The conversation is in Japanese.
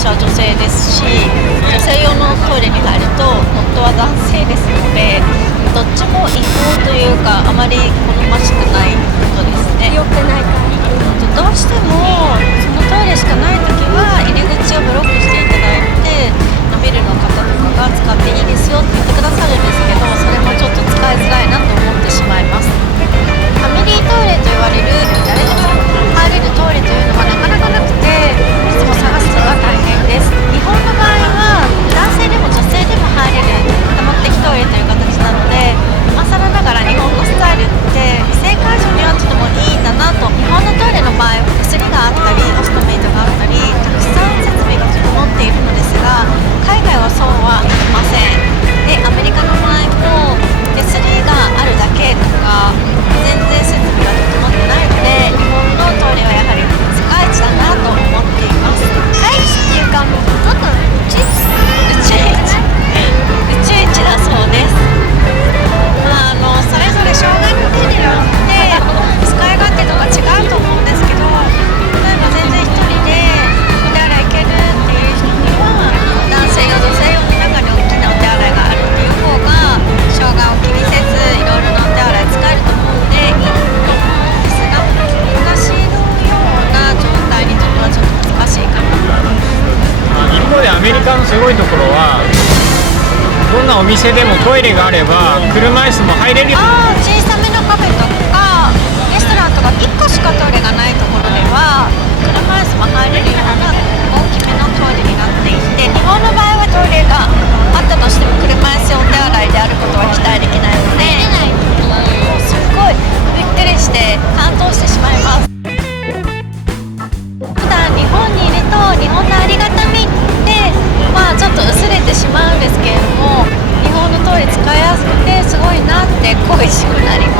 私は女性ですし、女性用のトイレに入ると夫は男性ですので、どっちも違法というかあまり好ましくないことですね。良くないから。どうしてもそのトイレしかない時は入り口をブロックしていただいて、ビルの方とかが使っていいですよって言ってくださるんですけど、それもちょっと使いづらいなと思ってしまいます。ファミリートイレと言われる誰でも入れるトイレというのはなかなかなくて、いつも探すのが大変です。日本の場合は男性でも女性でも入れる多目的トイレという形なので、今更ながら日本のスタイルって異性介助にはとてもいいんだなと。日本のトイレの場合は薬があったりオストメイトがあったりたくさん設備が整っているのですが、海外はそうはいきません。でアメリカの場合も手すりがあるだけとか全然設備が整ってないので、日本のトイレはやはり世界一だなと思っています。世界一っていうか、もうどんどん宇宙一。宇宙一だそうです。それぞれ障害の程度によって使い勝手とか違うと思うんですけど、例えば全然一人でお手洗い行けるっていう人には、男性用女性用の中に大きなお手洗いがあるっていう方が障害を気にせずいろいろなお手洗い使えると思うのでいいと思うんですが、私のような状態にとってはちょっと難しいかなと思います。一方でアメリカのすごいところは、どんなお店でもトイレがあれば車椅子も入れる。小さめのカフェとかレストランとか1個しかトイレがないところでは車椅子も入れるような大きめのトイレになっていて、日本の場合はトイレがあったとしても車椅子お手洗いであることは期待できないので、もうすっごいびっくりして感動してしまいます。普段日本にいると日本のありがたみってちょっと薄れてしまうんですけれども、日本のトイレ使いやすくてすごいなって恋しくなります。